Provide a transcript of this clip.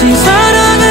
다시 사랑을